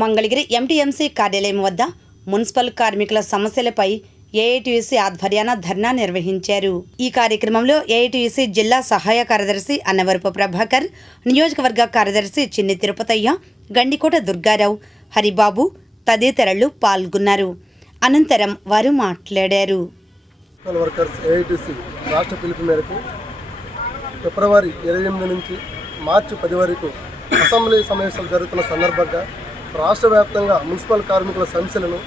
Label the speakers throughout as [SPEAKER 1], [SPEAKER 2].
[SPEAKER 1] Mangalagiri MTMC కార్యాలయం వద్ద municipal కార్మికుల సమస్యలపై ఏఐటీయూసీ ఆధ్వర్యాన ధర్నా నిర్వహించారు. ఈ కార్యక్రమంలో ఏఐటీయూసీ జిల్లా సహాయ కార్యదర్శి అన్నవరపు ప్రభాకర్ నియోజకవర్గ కార్యదర్శి చిన్ని తిరుపతయ్య గండికోట దుర్గారావు హరిబాబు తదితరులు పాల్గొన్నారు. అనంతరం వారు మాట్లాడారు.
[SPEAKER 2] వర్కర్స్ ఏఐటీసీ రాష్ట్ర పిలుపు మేరకు ఫిబ్రవరి ఇరవై ఎనిమిది నుంచి మార్చి పది వరకు అసెంబ్లీ సమావేశాలు జరుగుతున్న సందర్భంగా రాష్ట్ర వ్యాప్తంగా మున్సిపల్ కార్మికుల సమస్యలను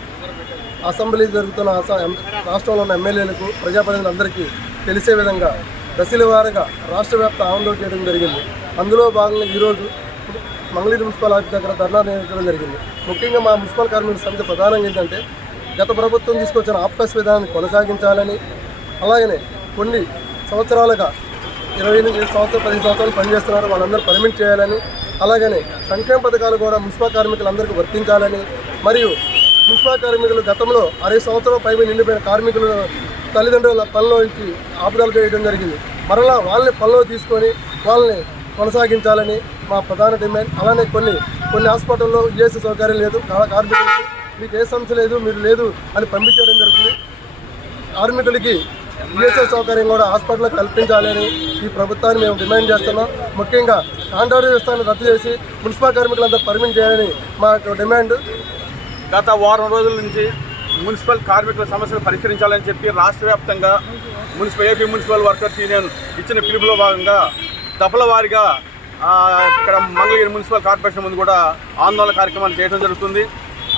[SPEAKER 2] అసెంబ్లీ జరుగుతున్న ఎం- రాష్ట్రంలో ఉన్న ఎమ్మెల్యేలకు ప్రజాప్రతినిధులందరికీ తెలిసే విధంగా దశల వారీగా రాష్ట్ర వ్యాప్త ఆందోళన చేయడం జరిగింది. అందులో భాగంగా ఈరోజు మంగళూరు మున్సిపల్ ఆఫీస్ దగ్గర ధర్నా నిర్వహించడం జరిగింది. ముఖ్యంగా మా మున్సిపల్ కార్మికుల సమితి ప్రధానంగా ఏంటంటే గత ప్రభుత్వం తీసుకొచ్చిన ఆప్కాస్ విధానాన్ని కొనసాగించాలని అలాగనే కొన్ని సంవత్సరాలుగా ఇరవై ఎనిమిది సంవత్సరాలు పది సంవత్సరాలు పనిచేస్తున్నారు. వాళ్ళందరూ పర్మిట్ చేయాలని అలాగనే సంక్షేమ పథకాలు కూడా మున్సిపల్ కార్మికులందరికీ వర్తించాలని మరియు మున్సిపల్ కార్మికులు గతంలో అరవై సంవత్సరాల పైన నిండిపోయిన కార్మికులు తల్లిదండ్రుల పనిలో నుంచి ఆపుదలు చేయడం జరిగింది. మరలా వాళ్ళని పనిలో తీసుకొని వాళ్ళని కొనసాగించాలని మా ప్రధాన డిమాండ్. అలానే కొన్ని కొన్ని హాస్పిటల్లో ఈఎస్ఐ సౌకర్యం లేదు. కా- కార్మికులకు మీకు ఏ సమస్య లేదు మీరు లేదు అని పంపించడం జరుగుతుంది. కార్మికులకి ఈఎస్ఐ సౌకర్యం కూడా హాస్పిటల్లో కల్పించాలని ఈ ప్రభుత్వాన్ని మేము డిమాండ్ చేస్తున్నాం. ముఖ్యంగా కాంట్రాక్ట్ వ్యవస్థను రద్దు చేసి మున్సిపల్ కార్మికులంతా పర్మిట్ చేయాలని మా డిమాండ్.
[SPEAKER 3] గత వారం రోజుల నుంచి మున్సిపల్ కార్మికుల సమస్యలు పరిష్కరించాలని చెప్పి రాష్ట్ర వ్యాప్తంగా municipal AP municipal workers union ఇచ్చిన పిలుపులో భాగంగా దఫల వారిగా ఇక్కడ మంగళగిరి మున్సిపల్ కార్పొరేషన్ ముందు కూడా ఆందోళన కార్యక్రమాలు చేయడం జరుగుతుంది.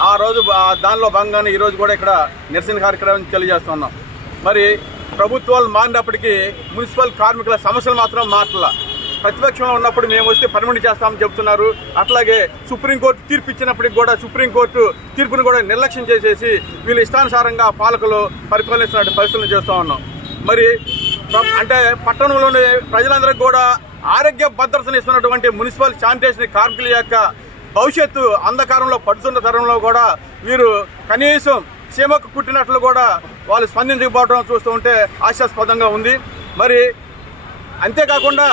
[SPEAKER 3] ఆ రోజు దానిలో భాగంగానే ఈరోజు కూడా ఇక్కడ నిరసన కార్యక్రమం తెలియజేస్తున్నాం మరి ప్రభుత్వాలు మారినప్పటికీ మున్సిపల్ కార్మికుల సమస్యలు మాత్రం మారట్లా. ప్రతిపక్షంలో ఉన్నప్పుడు మేము వస్తే పర్మనెంట్ చేస్తామని చెబుతున్నారు అట్లాగే సుప్రీంకోర్టు తీర్పు ఇచ్చినప్పటికి కూడా సుప్రీంకోర్టు తీర్పును కూడా నిర్లక్ష్యం చేసేసి వీళ్ళు ఇష్టానుసారంగా పాలకులు పరిపాలిస్తున్నట్టు పరిశీలన చేస్తూ ఉన్నాం. మరి అంటే పట్టణంలోని ప్రజలందరికీ కూడా ఆరోగ్య భద్రతను ఇస్తున్నటువంటి మున్సిపల్ శానిటేషన్ కార్మికుల యొక్క భవిష్యత్తు అంధకారంలో పడుతున్న తరంలో కూడా వీరు కనీసం సీమకు కుట్టినట్లు కూడా వాళ్ళు స్పందించకపోవడం చూస్తూ ఉంటే ఆశాస్పదంగా ఉంది. మరి అంతేకాకుండా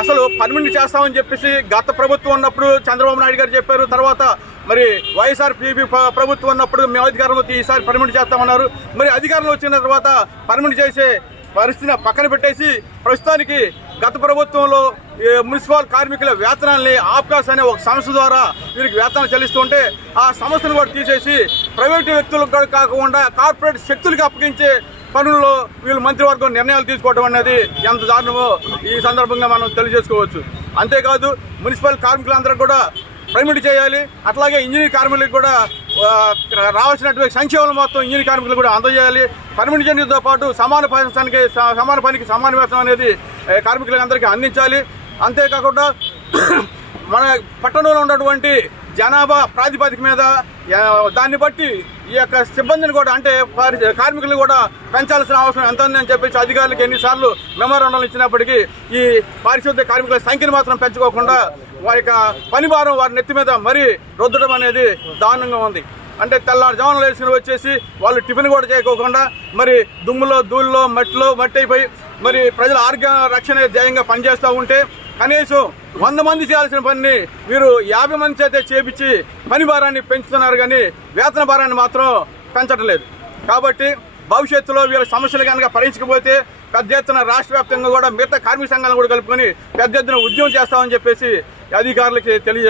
[SPEAKER 3] అసలు పర్మనెంట్ చేస్తామని చెప్పేసి గత ప్రభుత్వం ఉన్నప్పుడు చంద్రబాబు నాయుడు గారు చెప్పారు. తర్వాత మరి వైఎస్ఆర్ పీబీ ప్రభుత్వం ఉన్నప్పుడు మేము అధికారంలో ఈసారి పర్మనెంట్ చేస్తామన్నారు. మరి అధికారంలో వచ్చిన తర్వాత పర్మనెంట్ చేసే పరిస్థితిని పక్కన పెట్టేసి ప్రస్తుతానికి గత ప్రభుత్వంలో మున్సిపల్ కార్మికుల వేతనాల్ని ఆప్కాస్ అనే ఒక సంస్థ ద్వారా వీరికి వేతనం చెల్లిస్తుంటే ఆ సంస్థను కూడా తీసేసి ప్రైవేటు వ్యక్తులకు కాకుండా కార్పొరేట్ శక్తులకు అప్పగించే పనుల్లో వీళ్ళు మంత్రివర్గం నిర్ణయాలు తీసుకోవడం అనేది ఎంత దారుణమో ఈ సందర్భంగా మనం తెలియజేసుకోవచ్చు. అంతేకాదు మున్సిపల్ కార్మికులందరూ కూడా పర్మిట్ చేయాలి. అట్లాగే ఇంజనీర్ కార్మికులకు కూడా రావాల్సినటువంటి సంక్షేమం మొత్తం ఇంజనీర్ కార్మికులు కూడా అందజేయాలి. పర్మిట్ చేయడంతో పాటు సమాన పనికి సమాన పనికి సమాన వేతనం అనేది కార్మికులందరికీ అందించాలి. అంతేకాకుండా మన పట్టణంలో ఉన్నటువంటి జనాభా ప్రాతిపదిక మీద దాన్ని బట్టి ఈ యొక్క సిబ్బందిని కూడా అంటే పారి- కార్మికులను కూడా పెంచాల్సిన అవసరం ఎంత ఉందని చెప్పేసి అధికారులకు ఎన్నిసార్లు మెమోరాండాలు ఇచ్చినప్పటికీ ఈ పారిశుద్ధ్య కార్మికుల సంఖ్యను మాత్రం పెంచుకోకుండా వారి యొక్క పనిభారం వారి నెత్తి మీద మరీ రుద్దడం అనేది దారుణంగా ఉంది. అంటే తెల్లారుజామున వేసుకుని వచ్చేసి వాళ్ళు టిఫిన్ కూడా చేయకోకుండా మరి దుమ్ములో ధూళిలో మట్టిలో మట్టి అయిపోయి మరి ప్రజల ఆరోగ్య రక్షణ ధ్యేయంగా పనిచేస్తూ ఉంటే కనీసం వంద మంది చేయాల్సిన పనిని వీరు యాభై మంది చేతే చేపించి పని భారాన్ని పెంచుతున్నారు కానీ వేతన భారాన్ని మాత్రం పెంచట్లేదు. కాబట్టి భవిష్యత్తులో వీళ్ళ సమస్యలు కనుక పరిహరించకపోతే పెద్ద ఎత్తున రాష్ట్ర వ్యాప్తంగా కూడా మిగతా కార్మిక సంఘాలను కూడా కలుపుకొని పెద్ద ఎత్తున ఉద్యమం చేస్తామని చెప్పేసి అధికారులకి తెలియజేస్తారు